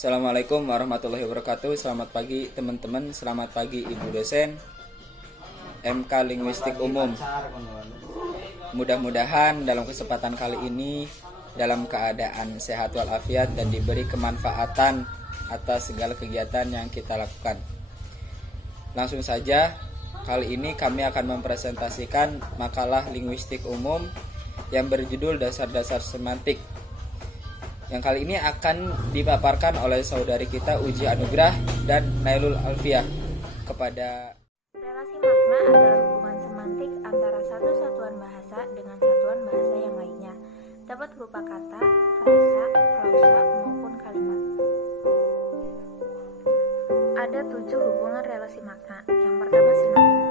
Assalamualaikum warahmatullahi wabarakatuh. Selamat pagi teman-teman, selamat pagi Ibu dosen MK Linguistik Umum. Mudah-mudahan dalam kesempatan kali ini dalam keadaan sehat walafiat dan diberi kemanfaatan atas segala kegiatan yang kita lakukan. Langsung saja, kali ini kami akan mempresentasikan makalah linguistik umum yang berjudul Dasar-dasar Semantik, yang kali ini akan dipaparkan oleh saudari kita Uji Anugrah dan Nailul Alfiah. Kepada relasi makna adalah hubungan semantik antara satu satuan bahasa dengan satuan bahasa yang lainnya, dapat berupa kata, frasa, klausa, maupun kalimat. Ada 7 hubungan relasi makna. Yang pertama, sinonim.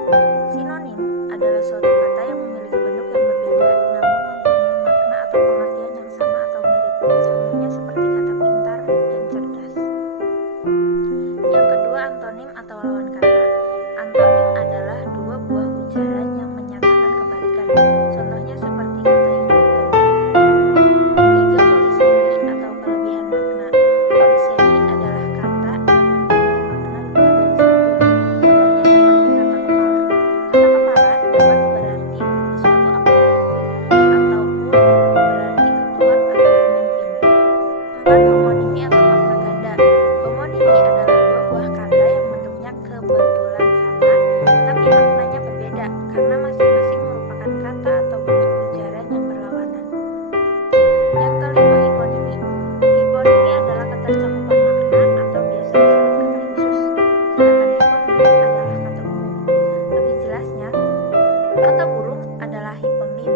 Sinonim adalah suatu kata yang memiliki bentuk yang berbeda namun mempunyai makna atau pengertian yang sama atau mirip. Contohnya seperti kata pintar dan cerdas. Yang kedua, antonim atau lawan kata. Antonim adalah dua buah ujaran yang menyatakan kebalikan. Contohnya seperti kata hidup dan mati. Tiga, polisemi atau kelebihan makna. Polisemi adalah kata yang mempunyai makna lebih dari satu. Contohnya seperti kata kepala. Kata kepala dapat berarti suatu apapun ataupun berarti ketua atau pemimpin. 4, homonimi atau makna ganda. Homonimi adalah dua buah kata yang bentuknya kebetulan sama, tapi maknanya berbeda karena masing-masing merupakan kata atau bentuk ujaran yang berlawanan. Yang kelima, hiponimi. Hiponimi adalah ketercakupan makna atau biasa disebut kata khusus, sedangkan hiponim adalah kata umum. Lebih jelasnya, kata burung adalah hiponim,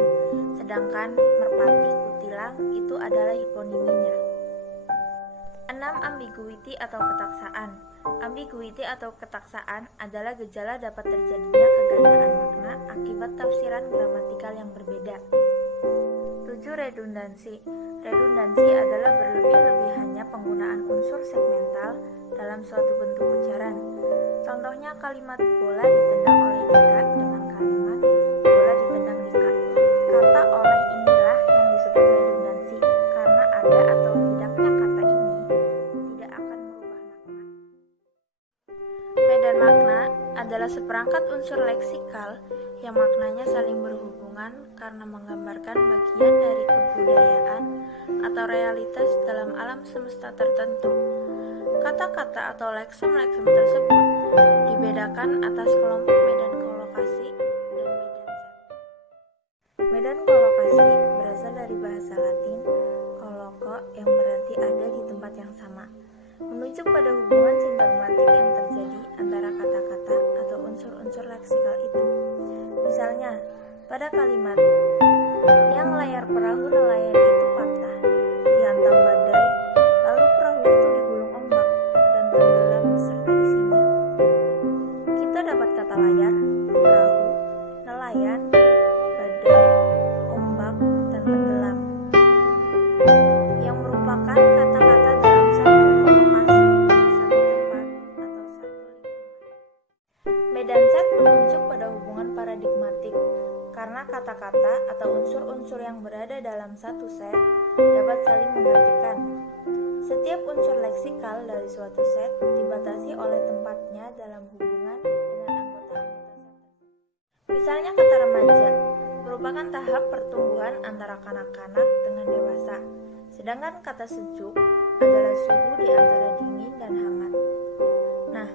sedangkan merpati kutilang itu adalah hiponiminya. 6, ambiguity atau ketaksaan. Ambiguity atau ketaksaan adalah gejala dapat terjadinya kegandaan makna akibat tafsiran gramatikal yang berbeda. 7, redundansi. Redundansi adalah berlebih-lebihannya penggunaan unsur segmental dalam suatu bentuk ujaran. Contohnya kalimat bola ditendang oleh Dika dengan kalimat bola ditendang Dika. Kata oleh inilah yang disebut redundansi, karena ada atau tidaknya kata ini tidak akan merubah makna. Medan makna adalah seperangkat unsur leksikal yang maknanya saling berhubungan karena menggambarkan bagian dari kebudayaan atau realitas dalam alam semesta tertentu. Kata-kata atau leksem-leksem tersebut dibedakan atas kelompok medan kolokasi dan medan set. Medan kolokasi berasal dari bahasa Latin koloko yang berarti ada di tempat yang sama, menunjuk pada hubungan sintagmatik yang terjadi antara kata-kata atau unsur-unsur leksikal itu. Misalnya, pada kalimat tiang layar perahu nelayan itu patah, dihantam badai, lalu perahu itu digulung ombak dan tenggelam beserta isinya. Kita dapat kata layar, perahu, nelayan, badai, ombak, dan tenggelam yang merupakan kata-kata dalam satu kolokasi, satu tempat, atau satu lingkungan. Medan set menunjuk pada hubungan paradigmatik karena kata-kata atau unsur-unsur yang berada dalam satu set dapat saling menggantikan. Setiap unsur leksikal dari suatu set dibatasi oleh tempatnya dalam hubungan dengan anggota-anggota set. Misalnya kata remaja merupakan tahap pertumbuhan antara kanak-kanak dengan dewasa, sedangkan kata sejuk adalah suhu di antara dingin dan hangat. Nah,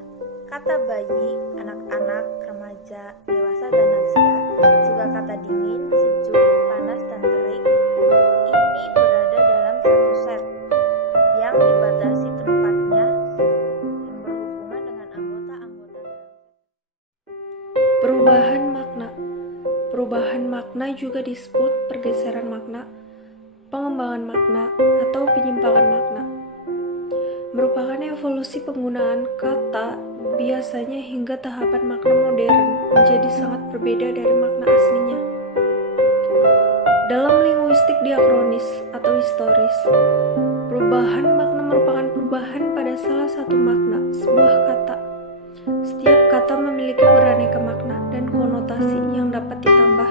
kata bayi, anak-anak, remaja, dewasa, dan lansia, juga kata dingin, sejuk, panas, dan terik, ini berada dalam satu set yang dibatasi tempatnya yang berhubungan dengan anggota-anggota dalam set. Perubahan makna. Perubahan makna juga disebut pergeseran makna, pengembangan makna, atau penyimpangan makna. Merupakan evolusi penggunaan kata biasanya hingga tahapan makna modern menjadi sangat berbeda dari makna aslinya. Dalam linguistik diakronis atau historis, perubahan makna merupakan perubahan pada salah satu makna sebuah kata. Setiap kata memiliki beraneka makna dan konotasi yang dapat ditambah,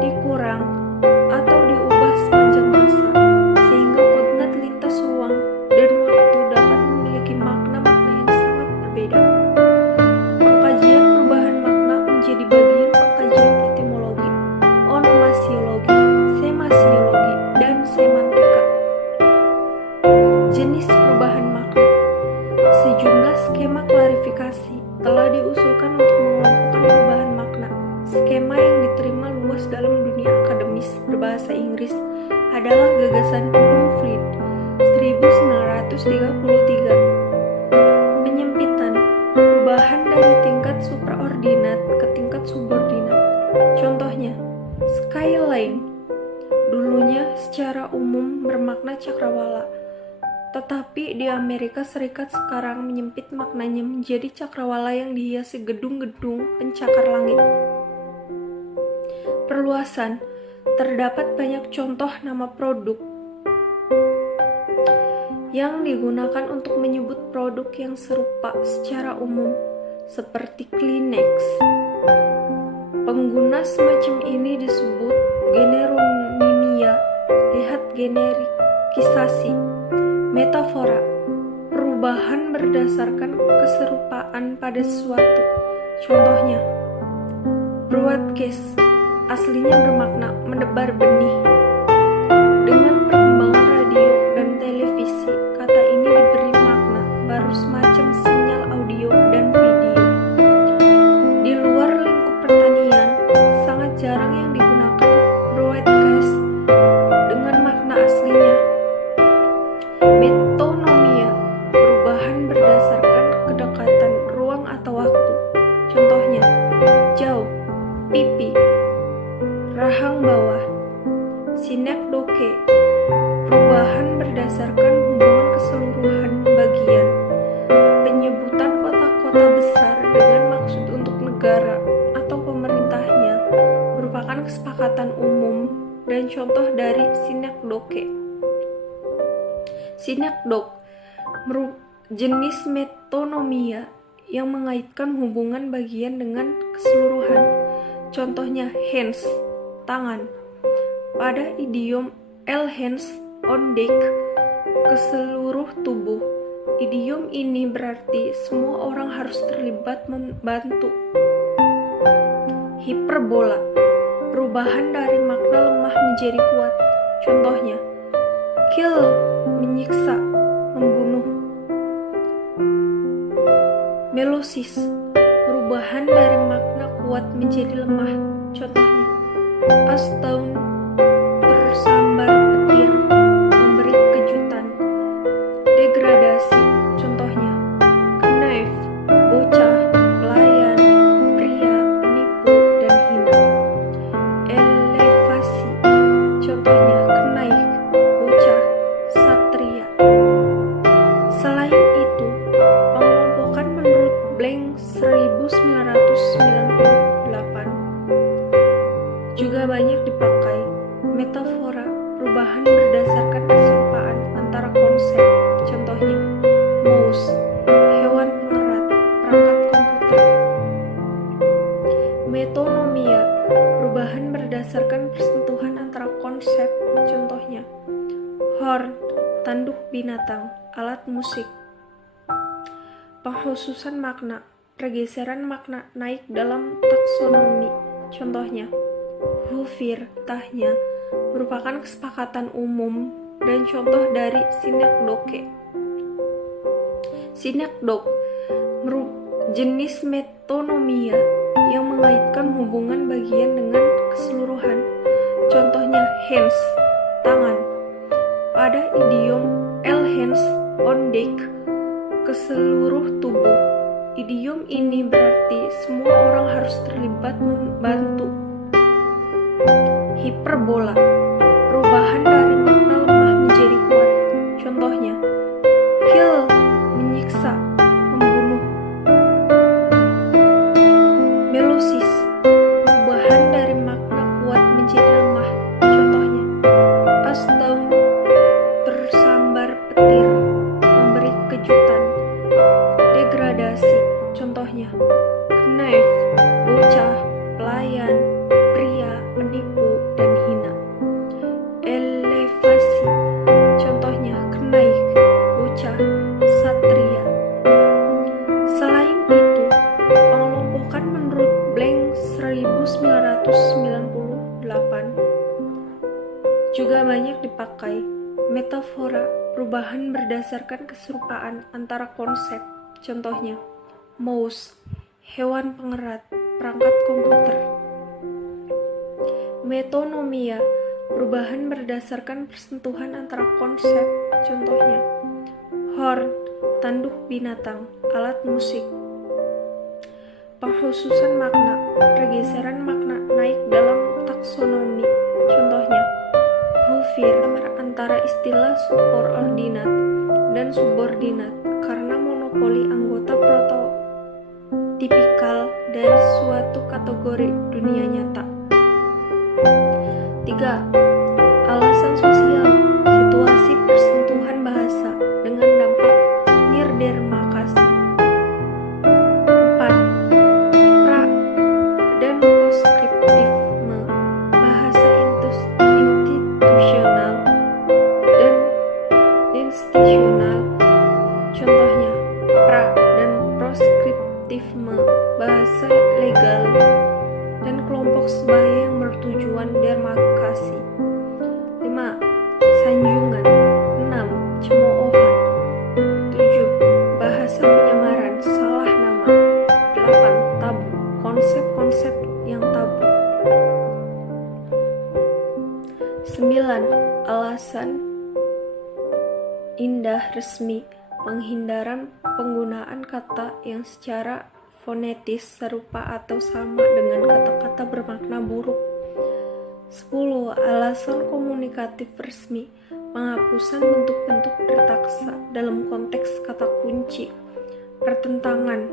dikurang, atau diubah sepanjang masa, sehingga koordinat lintas ruang dan waktu dapat skema klarifikasi telah diusulkan untuk mengelompokkan perubahan makna. Skema yang diterima luas dalam dunia akademis berbahasa Inggris adalah gagasan Bloomfield 1933. Penyempitan, perubahan dari tingkat supraordinat ke tingkat subordinat. Contohnya, skyline dulunya secara umum bermakna cakrawala, tetapi di Amerika Serikat sekarang menyempit maknanya menjadi cakrawala yang dihiasi gedung-gedung pencakar langit. Perluasan, terdapat banyak contoh nama produk yang digunakan untuk menyebut produk yang serupa secara umum, seperti Kleenex. Pengguna semacam ini disebut generonimia. Lihat generikisasi. Metafora, perubahan berdasarkan keserupaan pada sesuatu. Contohnya, broadcast aslinya bermakna menebar benih. Dengan perkembangan radio dan televisi, kata ini diberi makna baru semacam sinyal audio dan video. Di luar lingkup pertanian, sangat jarang yang digunakan broadcast dengan makna aslinya. Metonomia, perubahan berdasarkan kedekatan ruang atau waktu. Contohnya, jauh, pipi, rahang bawah. Sinekdoke, perubahan berdasarkan hubungan keseluruhan bagian. Penyebutan kota-kota besar dengan maksud untuk negara atau pemerintahnya merupakan kesepakatan umum dan contoh dari sinekdoke. Sinekdok, jenis metonomia yang mengaitkan hubungan bagian dengan keseluruhan. Contohnya hands, tangan. Pada idiom all hands on deck, ke seluruh tubuh. Idiom ini berarti semua orang harus terlibat membantu. Hiperbola, perubahan dari makna lemah menjadi kuat. Contohnya, kill, menyiksa, membunuh. Melosis, perubahan dari makna kuat menjadi lemah. Contohnya, Astound, tersambar petir, memberi kejutan. Degradasi, contohnya, knife, bocah, pelayan, pria, penipu, dan hina. Elevasi, contohnya, kenaik, bocah, satria. Selain itu, pengelompokan menurut Blank 1998 juga banyak dipakai. Metafora, perubahan berdasarkan keserupaan antara konsep. Contohnya, mouse, hewan pengerat, perangkat komputer. Metonomia, perubahan berdasarkan persentuhan antara konsep. Contohnya, horn, tanduk binatang, alat musik. Pengkhususan makna, pergeseran makna naik dalam taksonomi. Contohnya, hufir, tahnya, merupakan kesepakatan umum dan contoh dari sinekdoke. Sinekdok, jenis metonomia yang mengaitkan hubungan bagian dengan keseluruhan. Contohnya hands, tangan. Pada idiom all hands on deck, ke seluruh tubuh. Idiom ini berarti semua orang harus terlibat membantu. Hiperbola, perubahan dari makna lemah menjadi kuat. Contohnya, kill, menyiksa, membunuh. Melosis, perubahan dari makna kuat menjadi lemah. Contohnya, astound, tersambar petir, memberi kejutan. Degradasi, contohnya, knife, bocah, pelayan, pria, penipu, dan hina. Elevasi, contohnya, kenaik, bocah, satria. Selain itu, pengelompokan menurut Blank 1998 juga banyak dipakai. Metafora, perubahan berdasarkan keserupaan antara konsep. Contohnya, mouse, hewan pengerat, perangkat komputer. Metonomia, perubahan berdasarkan persentuhan antara konsep. Contohnya, horn, tanduk binatang, alat musik. Pengkhususan makna, pergeseran makna naik dalam taksonomi. Contohnya, Hufir antara istilah superordinat dan subordinat karena monopoli anggota prototipikal dari suatu kategori dunia nyata. 3. Alasan sosial, situasi persentuhan bahasa dengan dampak nirdermakasi. 4. Pra dan postskriptifme, bahasa institusional dan institusional. Contohnya, pra dan postskriptifme, bahasa legal dan kelompok sebaya yang bertujuan dermakasi. 5. Sanjungan. 6. Cemoohan. 7. Bahasa penyamaran, salah nama. 8. Tabu, konsep-konsep yang tabu. 9. Alasan indah resmi, penghindaran penggunaan kata yang secara fonetis serupa atau sama dengan kata-kata bermakna buruk. 10. Alasan komunikatif resmi, penghapusan bentuk-bentuk tertaksa dalam konteks kata kunci, pertentangan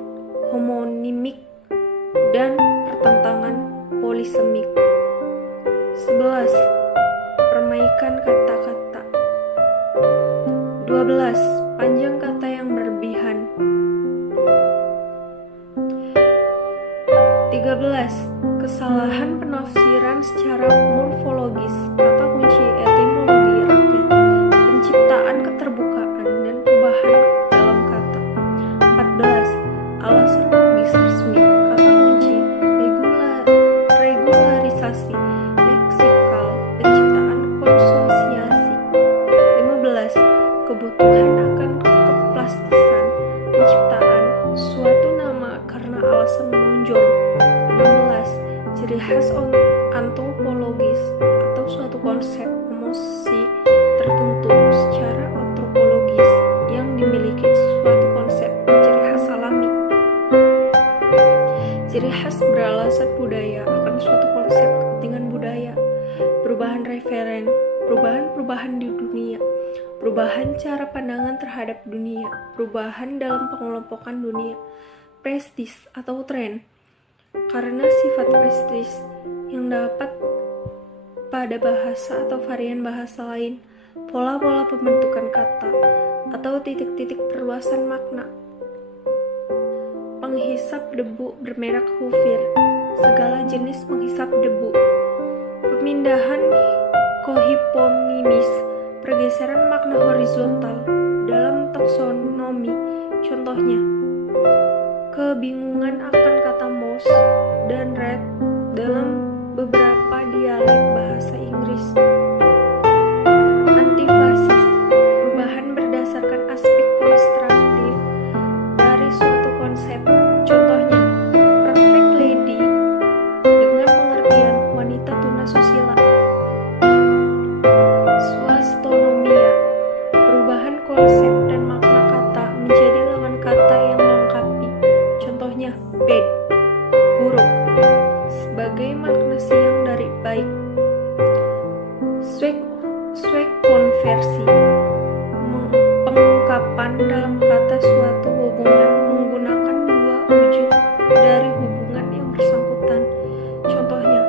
homonimik dan pertentangan polisemik. 11. Perbaikan kata-kata. 12. Panjang kata yang berlebihan. 13. Kesalahan penafsiran secara morfologis, kata kunci etimologi rakyat, penciptaan keterbukaan dan perubahan dalam kata. 14. Alasan logis resmi, kata kunci regularisasi leksikal, penciptaan konsosiasi. 15. Kebutuhan akan keplastisan, penciptaan suatu nama karena alasan menonjol. 16. Ciri khas antropologis atau suatu konsep emosi tertentu secara antropologis yang dimiliki suatu konsep ciri khas alami. Ciri khas beralasan budaya akan suatu konsep kepentingan budaya. Perubahan referen, perubahan di dunia, perubahan cara pandangan terhadap dunia, perubahan dalam pengelompokan dunia, prestis atau tren. Karena sifat prestis yang dapat pada bahasa atau varian bahasa lain, pola-pola pembentukan kata, atau titik-titik perluasan makna. Penghisap debu bermerek Hufir, segala jenis penghisap debu. Pemindahan kohiponimis, pergeseran makna horizontal dalam taksonomi. Contohnya, kebingungan akan kata mouse dan red dalam beberapa dialek bahasa Inggris. Antifasis, perubahan berdasarkan aspek konstruktif dari suatu konsep. Contohnya, perfect lady dengan pengertian wanita tunasusila. Swastonomia, perubahan konsep dan makna kata menjadi lawan kata yang melengkapi. Contohnya, bad, buruk, sebagai makna siang dari baik. Swek konversi, pengungkapan dalam kata suatu hubungan menggunakan dua ujung dari hubungan yang bersangkutan. Contohnya,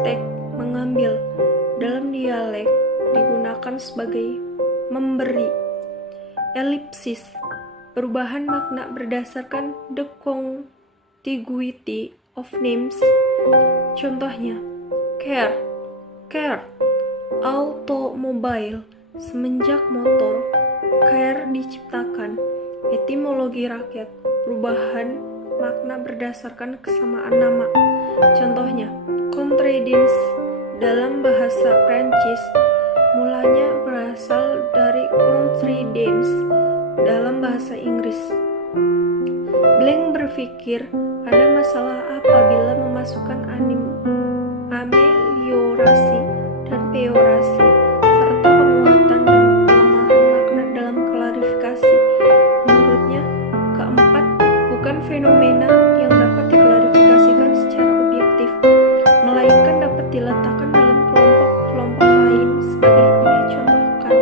take, mengambil, dalam dialek digunakan sebagai memberi. Elipsis, perubahan makna berdasarkan the contiguity of names. Contohnya, care, automobile, semenjak motor, care diciptakan. Etimologi rakyat, perubahan makna berdasarkan kesamaan nama. Contohnya, contredens dalam bahasa Prancis mulanya berasal dari contredens dalam bahasa Inggris. Blank berpikir ada masalah apabila memasukkan ameliorasi dan peorasi serta penguatan dan pelemahan makna dalam klarifikasi. Menurutnya, keempat bukan fenomena yang dapat diklarifikasikan secara objektif, melainkan dapat diletakkan dalam kelompok-kelompok lain sebagai ia contohkan.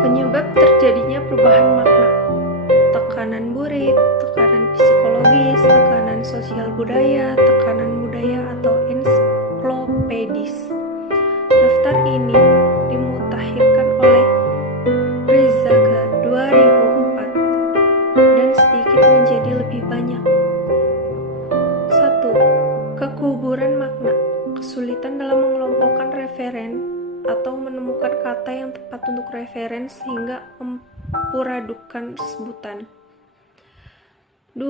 Penyebab terjadinya perubahan makna: tekanan burit, tekanan psikologis, tekanan sosial budaya, tekanan budaya atau ensiklopedis. Daftar ini dimutakhirkan oleh Brezaga 2004 dan sedikit menjadi lebih banyak. 1. Kekuburan makna: kesulitan dalam mengelompokkan referen atau menemukan kata yang tepat untuk referen sehingga memporadukan sebutan. 2.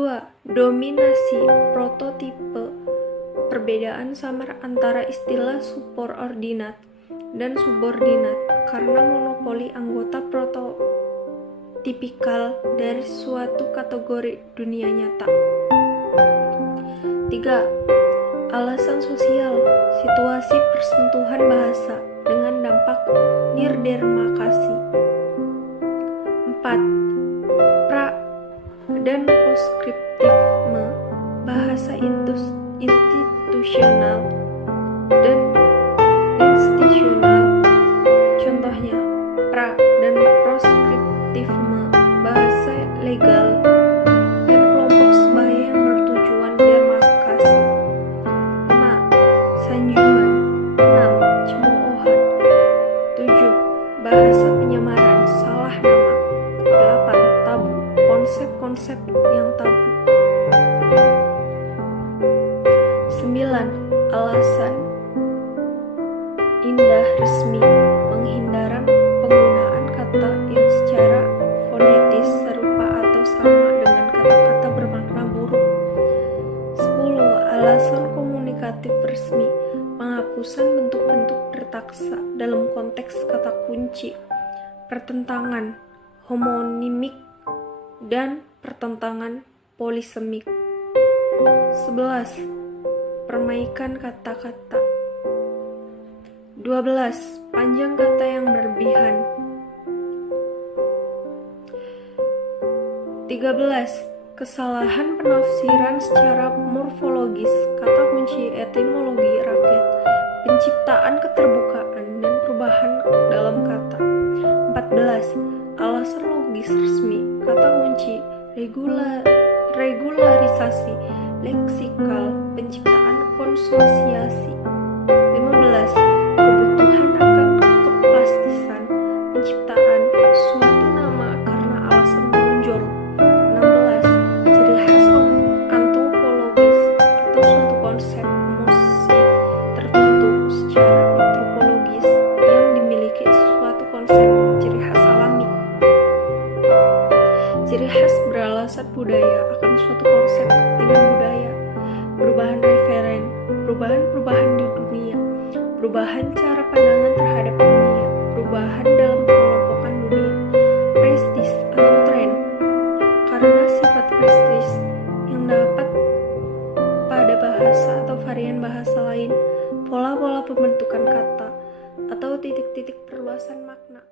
Dominasi prototipe: perbedaan samar antara istilah superordinat dan subordinat karena monopoli anggota prototipikal dari suatu kategori dunia nyata. 3. Alasan sosial: situasi persentuhan bahasa dengan dampak nirdermakasi. 4. Pra dan postskriptisme: bahasa institusional dan institusional. Contohnya, pra dan postskriptisme: bahasa legal dan kelompok sebaya yang bertujuan demarkasi. 5. Sanjungan. 6. Cemoohan. 7. Bahasa penyamaran, salah nama. 8. Tabu, konsep-konsep yang tabu. 9. Alasan indah resmi: penghindaran penggunaan kata yang secara fonetis serupa atau sama dengan kata-kata bermakna buruk. 10. Alasan komunikatif resmi: penghapusan bentuk-bentuk bertaksa dalam konteks kata kunci, pertentangan homonimik dan pertentangan polisemik. 11. Permaikan kata-kata. 12. Panjang kata yang berlebihan. 13. Kesalahan penafsiran secara morfologis, kata kunci, etimologi rakyat, penciptaan keterbukaan dan perubahan dalam kata. 14. Alasan logis resmi, kata kunci, regularisasi leksikal, penciptaan konsosiasi. 15. Kebutuhan akan keplastisan, penciptaan suatu nama karena alasan menonjol. 16. Ciri khas antropologis atau suatu konsep emosi tertentu secara antropologis yang dimiliki suatu konsep ciri khas alami. Ciri khas beralasan budaya akan suatu konsep kepentingan budaya. Perubahan referen, perubahan-perubahan di dunia, perubahan cara pandangan terhadap dunia, perubahan dalam pengelompokan dunia, prestis atau tren. Karena sifat prestis yang dapat pada bahasa atau varian bahasa lain, pola-pola pembentukan kata, atau titik-titik perluasan makna.